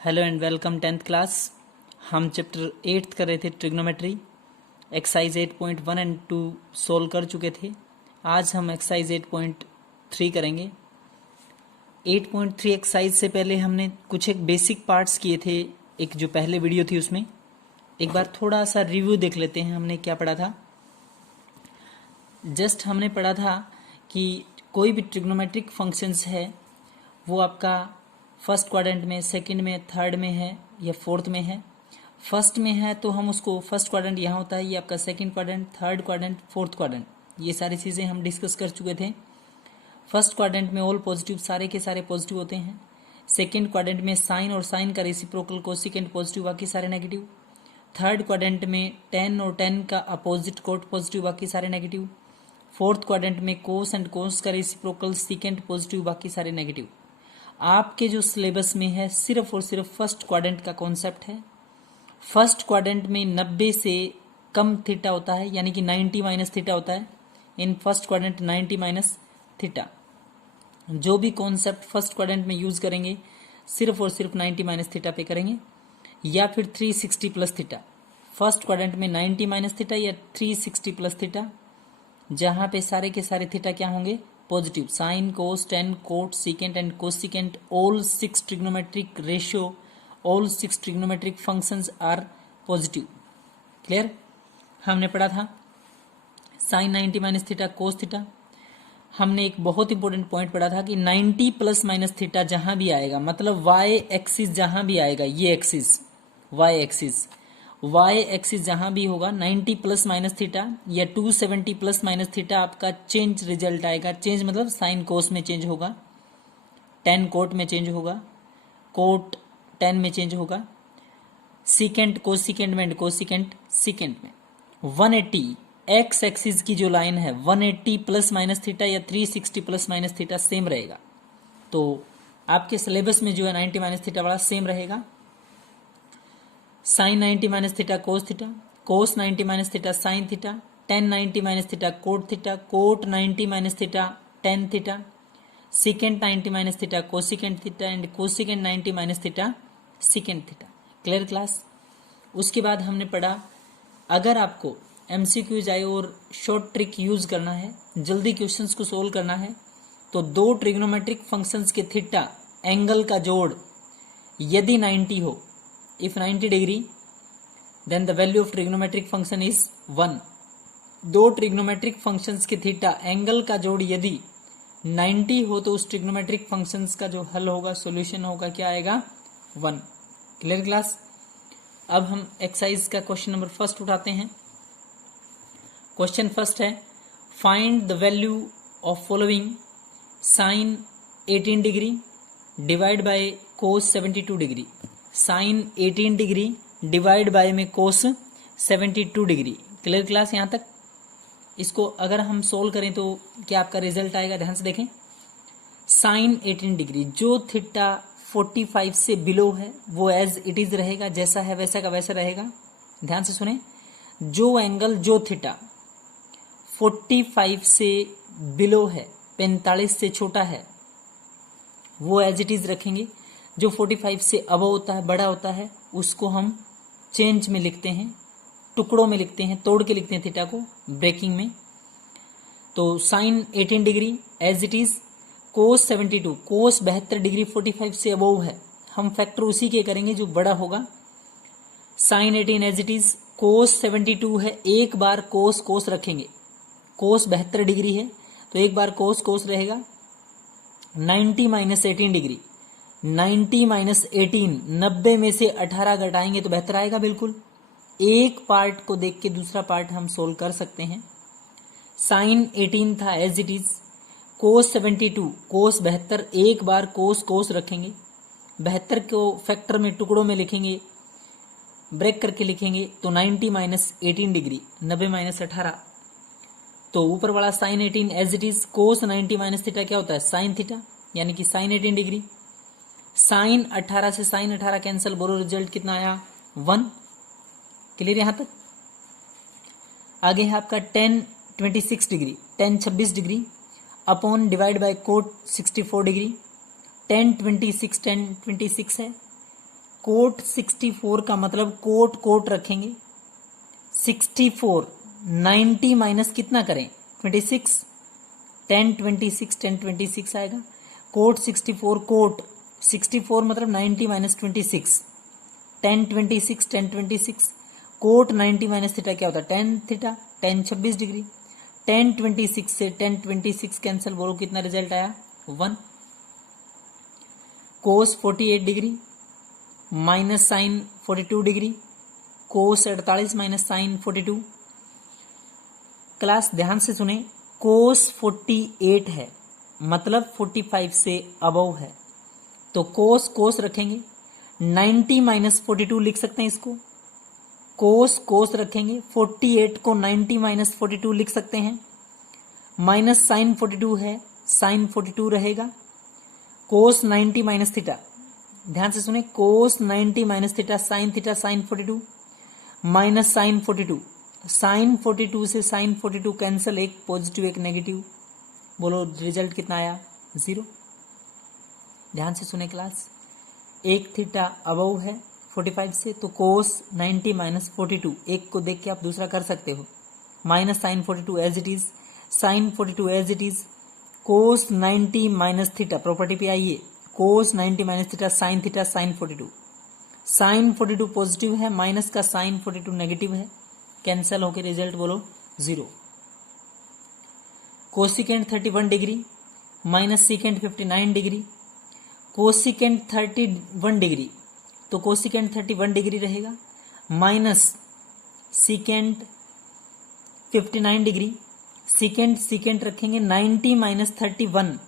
Hello and welcome 10th class. हम chapter 8 कर रहे थे ट्रिग्नोमेट्री। एक्सरसाइज 8.1 एंड 2 सोल्व कर चुके थे। आज हम एक्सरसाइज 8.3 करेंगे। 8.3 एक्सरसाइज से पहले हमने कुछ एक बेसिक पार्ट्स किए थे। एक जो पहले वीडियो थी उसमें एक बार थोड़ा सा रिव्यू देख लेते हैं। हमने क्या पढ़ा था। जस्ट हमने पढ़ा था कि कोई भी ट्रिग्नोमेट्रिक फंक्शंस है वो आपका फर्स्ट क्वाड्रेंट में, सेकंड में, थर्ड में है या फोर्थ में है। फर्स्ट में है तो हम उसको फर्स्ट क्वाड्रेंट यहाँ होता है, ये आपका second quadrant, third quadrant, fourth quadrant, ये सारी चीज़ें हम डिस्कस कर चुके थे। फर्स्ट क्वाड्रेंट में ऑल पॉजिटिव, सारे के सारे पॉजिटिव होते हैं। सेकंड क्वाड्रेंट में साइन और साइन का रेसिप्रोकल कोसिकेंट पॉजिटिव, बाकी सारे नेगेटिव। थर्ड क्वाड्रेंट में टेन और टेन का अपोजिट कोट पॉजिटिव, बाकी सारे नेगेटिव। फोर्थ क्वाड्रेंट में कोस एंड कोस का रेसिप्रोकल सीकेंट पॉजिटिव, बाकी सारे नेगेटिव। आपके जो सिलेबस में है सिर्फ और सिर्फ फर्स्ट क्वाड्रेंट का कॉन्सेप्ट है। फर्स्ट क्वाड्रेंट में 90 से कम थीटा होता है, यानी कि 90 माइनस थीटा होता है। In first quadrant 90 minus theta. जो भी कॉन्सेप्ट फर्स्ट क्वाड्रेंट में यूज करेंगे सिर्फ और सिर्फ 90 माइनस थीटा पे करेंगे, या फिर 360 प्लस थीटा। फर्स्ट क्वाड्रेंट में 90 माइनस थीटा या 360 प्लस थीटा, जहां पे सारे के सारे थीटा क्या होंगे, positive. Sine, cos, tan, cot, secant and cosecant, all 6 trigonometric ratio, all 6 trigonometric functions are positive. Clear. हमने पढ़ा था sine 90 minus theta, cos theta. हमने एक बहुत इंपॉर्टेंट पॉइंट पढ़ा था कि 90 प्लस माइनस थीटा जहां भी आएगा, मतलब वाई एक्सिस जहां भी आएगा, ये एक्सिस वाई एक्सिस जहां भी होगा, 90 प्लस माइनस थीटा या 270 प्लस माइनस थीटा आपका चेंज रिजल्ट आएगा। चेंज मतलब साइन कोस में चेंज होगा, टेन कोट में चेंज होगा, कोट टेन में चेंज होगा, सीकेंट कोसिकेंट में एंड कोसिकेंट सीकेंट में। 180 एक्स एक्सिस की जो लाइन है 180 प्लस माइनस थीटा या 360 प्लस माइनस थीटा सेम रहेगा। तो आपके सिलेबस में जो है 90 माइनस थीटा वाला सेम रहेगा। Sine 90 minus theta cos theta, cos 90 minus theta sine theta, tan 90 minus theta cot theta, cot 90 minus theta tan theta, secant 90 minus theta cosecant theta and cosecant 90 minus theta secant theta. Clear class. उसके बाद हमने पढ़ा, अगर आपको MCQs आए और short trick use करना है, जल्दी क्वेश्चंस को सोल्व करना है, तो दो ट्रिग्नोमेट्रिक फंक्शंस के थीटा एंगल का जोड़ यदि 90 हो, if 90 degree, then the value of trigonometric function is 1। दो ट्रिग्नोमेट्रिक फंक्शंस के थीटा एंगल का जोड़ यदि 90 हो तो उस ट्रिग्नोमेट्रिक फंक्शंस का जो हल होगा, सॉल्यूशन होगा, क्या आएगा, 1। Clear class. अब हम एक्सरसाइज का क्वेश्चन नंबर फर्स्ट उठाते हैं। क्वेश्चन फर्स्ट है, find the value of following sine 18 degree divide by cos 72 degree. Sine 18 degree divide by में कोस 72 डिग्री। Clear class. यहाँ तक इसको अगर हम सोल्व करें तो क्या आपका रिजल्ट आएगा, ध्यान से देखें। साइन 18 डिग्री, जो थीटा 45 से बिलो है वो एज इट इज रहेगा, जैसा है वैसा का वैसा रहेगा। ध्यान से सुने, जो एंगल, जो थीटा 45 से बिलो है, 45 से छोटा है, वो एज इट इज रखेंगे। जो 45 से अबव होता है, बड़ा होता है, उसको हम चेंज में लिखते हैं, टुकड़ों में लिखते हैं, तोड़ के लिखते हैं थीटा को, ब्रेकिंग में। तो sine 18 degree as it is, cos 72, cos 72 degree 45 से अबव है, हम फैक्टर उसी के करेंगे जो बड़ा होगा। Sign 18 as it is, cos 72 है, एक बार कोस कोस रखेंगे, कोस 72 डिग्री है तो एक बार कोस कोस रहेगा। 90 माइनस 18 डिग्री, 90 माइनस 18, 90 में से 18 घटाएंगे तो बेहतर आएगा। बिल्कुल एक पार्ट को देख के दूसरा पार्ट हम सोल्व कर सकते हैं। साइन 18 था as it is, cos 72, cos 72, एक बार कोस कोस रखेंगे, 72 को फैक्टर में टुकड़ों में लिखेंगे, ब्रेक करके लिखेंगे, तो 90 माइनस 18 डिग्री, 90 माइनस 18, तो ऊपर वाला sine 18 as it is, cos 90 minus theta क्या होता है, साइन थीटा, यानी कि साइन 18 डिग्री। साइन 18 से साइन 18 कैंसिल, बोलो रिजल्ट कितना आया, 1। क्लियर यहां तक। आगे है आपका tan 26 degree, tan 26 degree upon divide by cot 64 degree. Tan 26 है, कोट 64 का मतलब कोट कोट रखेंगे 64 90 माइनस कितना करें 26 10 26 10 26 आएगा। कोट 64 कोट 64 मतलब 90 माइनस 26 10 26 10 26 कोट 90 माइनस थीटा क्या होता है 10 थीटा 10 26 डिग्री 10 26 से 10 26 कैंसिल, बोलो कितना रिजल्ट आया 1। Cos 48 degree minus sine 42 degree cos 48 minus sine 42। Class ध्यान से सुने, कोस 48 है मतलब 45 से अबव है, तो कोस कोस रखेंगे 90 माइनस 42 लिख सकते हैं इसको। कोस कोस रखेंगे 48 को 90 माइनस 42 लिख सकते हैं। माइनस साइन 42 है, साइन 42 रहेगा। कोस 90 माइनस थीटा, ध्यान से सुने, cos 90 minus theta sine 42 minus sine 42, sine 42 से साइन 42 कैंसिल, एक पॉजिटिव एक नेगेटिव, बोलो रिजल्ट कितना आया 0। ध्यान से सुने क्लास, एक थीटा अबव है 45 से, तो कोस 90 माइनस 42, एक को देख के आप दूसरा कर सकते हो, minus sine 42 as it is, sine 42 as it is, cos 90 minus theta, property पे आइए, cos 90 minus theta sine 42, sine 42 positive है, माइनस का साइन 42 नेगेटिव है, कैंसल होकर रिजल्ट बोलो 0। Cosecant 31 degree minus secant 59 degree, cosecant 31 degree, तो cosecant 31 degree रहेगा, minus secant 59 degree, secant secant रखेंगे 90 माइनस 31,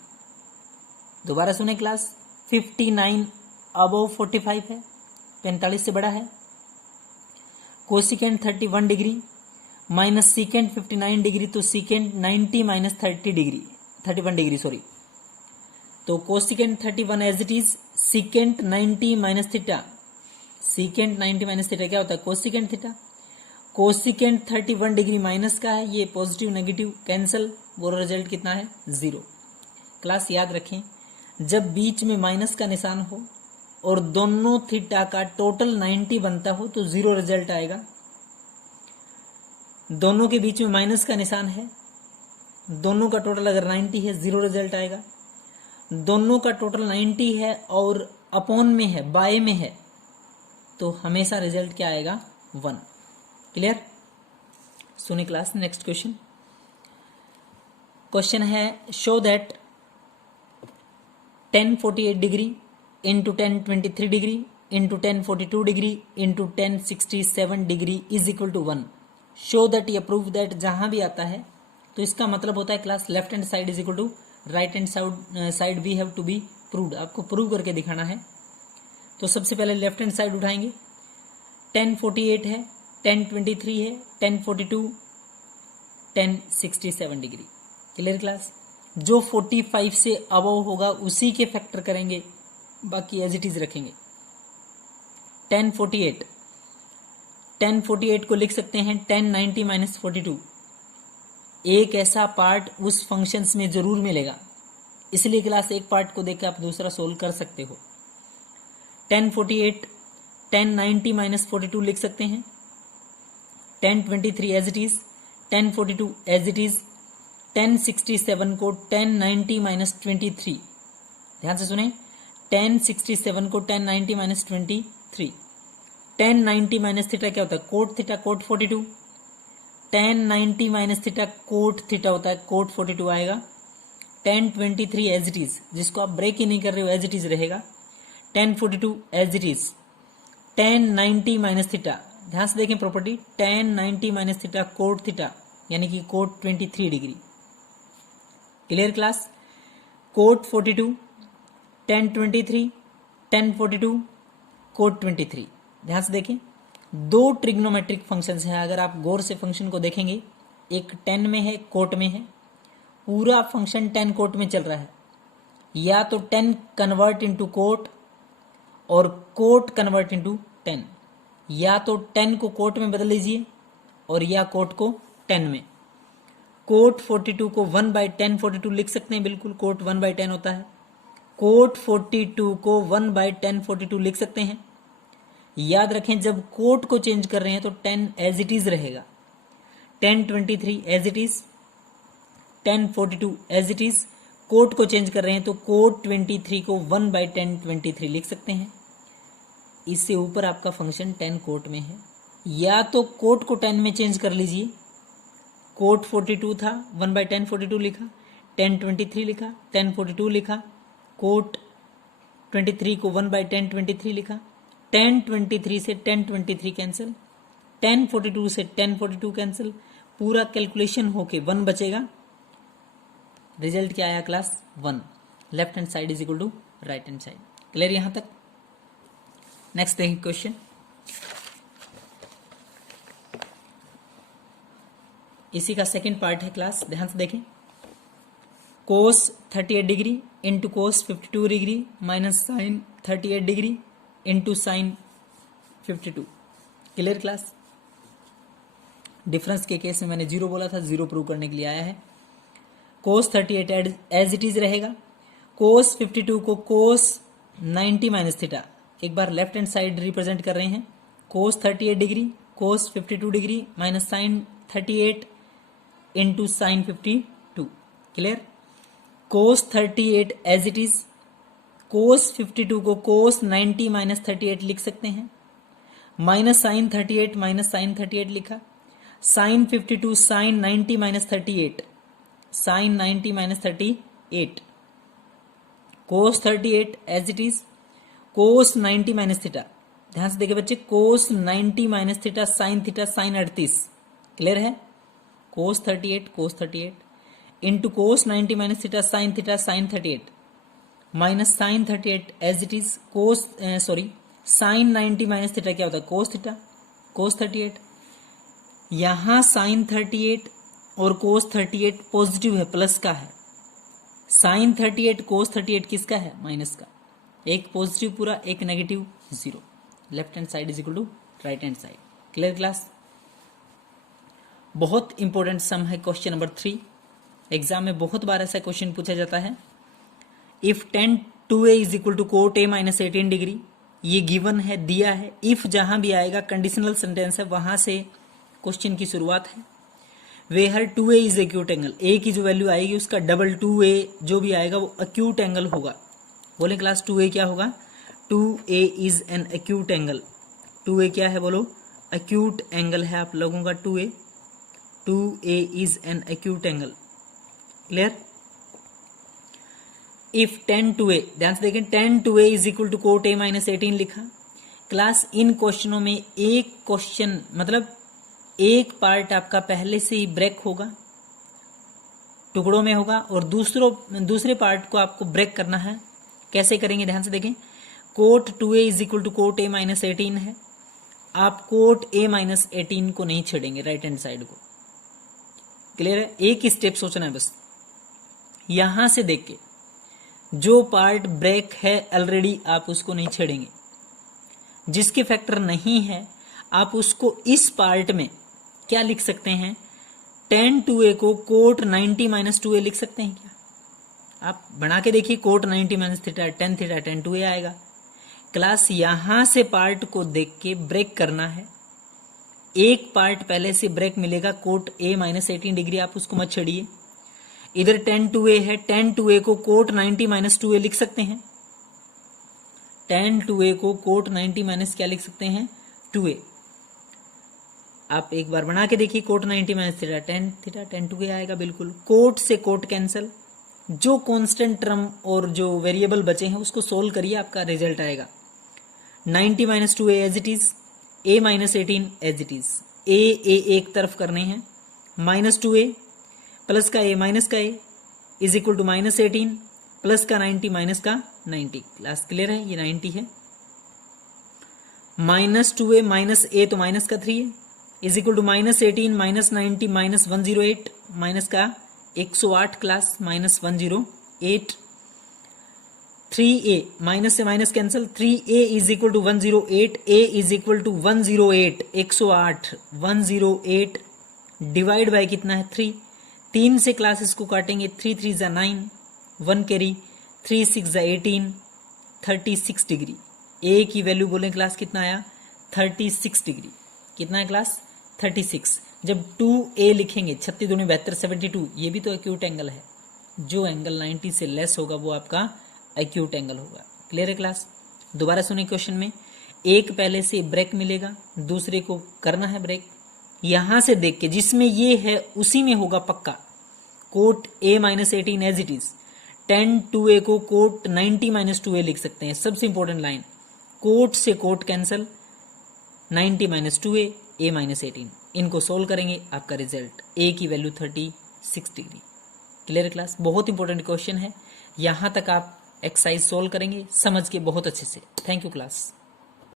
दोबारा सुने क्लास, 59 अबव 45 है, 45 से बड़ा है। Cosecant 31 degree minus secant 59 degree, तो सीकेंट 90 माइनस 31 डिग्री सॉरी, तो cosecant 31 as it is, secant 90 minus theta, secant 90 minus theta क्या होता है cosecant theta, cosecant 31 degree minus का है, ये पॉजिटिव नेगेटिव कैंसिल, बोलो रिजल्ट कितना है 0। क्लास याद रखें, जब बीच में माइनस का निशान हो और दोनों थीटा का टोटल 90 बनता हो तो 0 रिजल्ट आएगा। दोनों के बीच में माइनस का निशान है, दोनों का टोटल अगर 90 है 0 रिजल्ट आएगा। दोनों का टोटल 90 है और अपॉन में है, बाय में है, तो हमेशा रिजल्ट क्या आएगा 1। क्लियर? सुनी क्लास, नेक्स्ट क्वेश्चन। क्वेश्चन है show that 1048 degree into 1023 degree into 1042 degree into 1067 degree is equal to 1। Show that या प्रूव दैट जहां भी आता है तो इसका मतलब होता है class left hand side is equal to right hand side we have to be proved, आपको प्रूव करके दिखाना है। तो सबसे पहले लेफ्ट हैंड साइड उठाएंगे, 1048 है, 1023 है, 1042, 1067 डिग्री। Clear class? जो 45 से अबव होगा उसी के फैक्टर करेंगे, बाकी एज इट इज रखेंगे। 1048 को लिख सकते हैं 1090 माइनस 42। एक ऐसा पार्ट उस फंक्शंस में जरूर मिलेगा, इसलिए क्लास एक पार्ट को देख के आप दूसरा सोल्व कर सकते हो। 1048 1090 माइनस 42 लिख सकते हैं, 1023 as it is, 1042 as it is, 1067 को 1090 माइनस 23, ध्यान से सुने, 1067 को 1090 माइनस 23, 1090 माइनस थीटा क्या होता है cot theta, cot 42, 1090 minus theta cot theta होता है, कोट 42 आएगा। 1023 एज इट इज, जिसको आप ब्रेक ही नहीं कर रहे हो एज इट इज रहेगा। 1042 as it is, 1090 minus theta, ध्यान से देखें property, 1090 minus theta cot theta यानी कि cot 23 degree. Clear class? Cot 42, 1023, 1042, cot 23। ध्यान से देखें, दो ट्रिग्नोमेट्रिक फंक्शंस हैं, अगर आप गौर से फंक्शन को देखेंगे, एक 10 में है, कोट में है, पूरा फंक्शन 10 कोट में चल रहा है, या तो 10 कन्वर्ट इनटू कोट और कोट कन्वर्ट इनटू 10, या तो 10 को कोट में बदल लीजिए और या कोट को 10 में। कोट 42 को 1/10 42 लिख सकते हैं, बिल्कुल कोट 1/10 होता है। कोट 42 को 1/10 42 लिख सकते हैं। याद रखें जब कोट को चेंज कर रहे हैं तो 10 एज इट इज रहेगा, 1023 as it is, 1042 as it is. Cot को चेंज कर रहे हैं तो कोट 23 को 1/1023 लिख सकते हैं। इससे ऊपर आपका फंक्शन 10 कोट में है, या तो कोट को 10 में चेंज कर लीजिए, कोट 42 था 1/1042 लिखा, 1023 लिखा, 1042 लिखा, कोट 23 को 1/1023 लिखा, 1023 से 1023 कैंसिल, 1042 से 1042 कैंसिल, पूरा कैलकुलेशन होके 1 बचेगा। रिजल्ट क्या आया class 1। Left hand side is equal to right hand side. Clear यहां तक। नेक्स्ट देखिए क्वेश्चन, इसी का सेकंड पार्ट है क्लास, ध्यान से देखें। Cos 38 degree into cos 52 degree minus sine 38 degree into sine 52। Clear class. Difference के केस में मैंने 0 बोला था, 0 प्रूव करने के लिए आया है। कोस 38 एज इट इज रहेगा, कोस 52 को कोस 90 माइनस थीटा, एक बार लेफ्ट हैंड साइड रिप्रेजेंट कर रहे हैं, cos 38 degree cos 52 degree minus sine 38 into sine 52। Clear. Cos 38 as it is, cos 52 को कोस 90 माइनस 38 लिख सकते हैं, माइनस साइन 38 माइनस साइन 38 लिखा, sine 52 sine 90 minus 38, sine 90 minus 38, cos 38 as it is, cos 90 minus theta, ध्यान से देखिए बच्चे, cos 90 minus theta sine 38। Clear है। Cos 38 into cos 90 minus theta sine 38 minus sine 38 as it is, cos sine 90 minus theta क्या होता है, कोस theta, कोस 38। यहां sign 38 और कोस 38 पॉजिटिव है, प्लस का है। साइन 38 कोस 38 किसका है, माइनस का। एक पॉजिटिव पूरा, एक negative 0। Left hand side is equal to right hand side. Clear class. बहुत इंपॉर्टेंट सम है क्वेश्चन नंबर 3। एग्जाम में बहुत बार ऐसा क्वेश्चन पूछा जाता है। If tan 2a is equal to cot a minus 18 degree, ये गिवन है, दिया है। इफ जहां भी आएगा कंडीशनल सेंटेंस है, वहां से क्वेश्चन की शुरुआत है। Where 2a is acute angle, a की जो वैल्यू आएगी उसका डबल 2a जो भी आएगा वो एक्यूट एंगल होगा। बोले क्लास 2a क्या होगा, 2a is an acute angle. 2a क्या है बोलो, एक्यूट एंगल है आप लोगों का 2a is an acute angle. Clear. If tan 2a, ध्यान से देखें, tan 2a is equal to cot a minus 18 लिखा। क्लास इन क्वेश्चनों में एक क्वेश्चन मतलब एक पार्ट आपका पहले से ही ब्रेक होगा, टुकड़ों में होगा, और दूसरे पार्ट को आपको ब्रेक करना है। कैसे करेंगे, ध्यान से देखें। Cot 2a is equal to cot a minus 18 है, आप कोट a माइनस 18 को नहीं छेड़ेंगे, राइट हैंड साइड को। क्लियर है। एक ही स्टेप सोचना है बस। यहां से देख के जो पार्ट ब्रेक है ऑलरेडी, आप उसको नहीं छेड़ेंगे। जिसके फैक्टर नहीं है आप उसको इस पार्ट में क्या लिख सकते हैं, tan 2a को कोट 90 माइनस 2a लिख सकते हैं क्या। आप बना के देखिए, cot 90 minus theta tan theta tan 2a आएगा। क्लास यहां से पार्ट को देख के ब्रेक करना है। एक पार्ट पहले से ब्रेक मिलेगा, कोट a माइनस 18 डिग्री, आप उसको मत छेड़िए। इधर tan 2a है, tan 2a को कोट 90 माइनस 2a लिख सकते हैं। tan 2a को कोट 90 माइनस क्या लिख सकते हैं, 2a। आप एक बार बना के देखिए, cot 90 minus theta tan 2a आएगा बिल्कुल। कोट से कोट कैंसल, जो कांस्टेंट टर्म और जो वेरिएबल बचे हैं उसको सोल्व करिए, आपका रिजल्ट आएगा 90 minus 2a as it is, a minus 18 as it is. a एक तरफ करने हैं, माइनस 2a प्लस का a माइनस का a is equal to minus 18 plus का 90 माइनस का 90। क्लास क्लियर है, ये 90 है। माइनस 2a माइनस a तो माइनस का 3 है, is equal to minus 18 minus 90 minus 108, minus का 108, क्लास माइनस 108। 3a माइनस से minus cancel, 3a is equal to 108, a is equal to 108, 108 108 divide by कितना है 3। 3 से क्लास इसको काटेंगे, 3 3 जा 9, 1 कैरी, 3 6 जा 18, 36 डिग्री। a की वैल्यू बोलें क्लास कितना आया, 36 डिग्री। कितना है क्लास? 36। जब 2a लिखेंगे 36 दूनी 72 72, ये भी तो एक्यूट एंगल है। जो एंगल 90 से लेस होगा वो आपका एक्यूट एंगल होगा। क्लियर है क्लास? दोबारा सुनिए क्वेश्चन में, एक पहले से ब्रेक मिलेगा, दूसरे को करना है ब्रेक। यहां से देख के जिसमें ये है उसी में होगा पक्का। Cot a minus 18 as it is, tan 2a को कोट 90 माइनस 2a लिख सकते हैं। सबसे इंपॉर्टेंट लाइन, कोट से cot cancel, 90 minus 2a, a minus 18, इनको सोल्व करेंगे, आपका रिजल्ट a की वैल्यू 36 डिग्री। Clear class? बहुत इंपॉर्टेंट क्वेश्चन है। यहां तक आप एक्सरसाइज सोल्व करेंगे समझ के बहुत अच्छे से। Thank you class.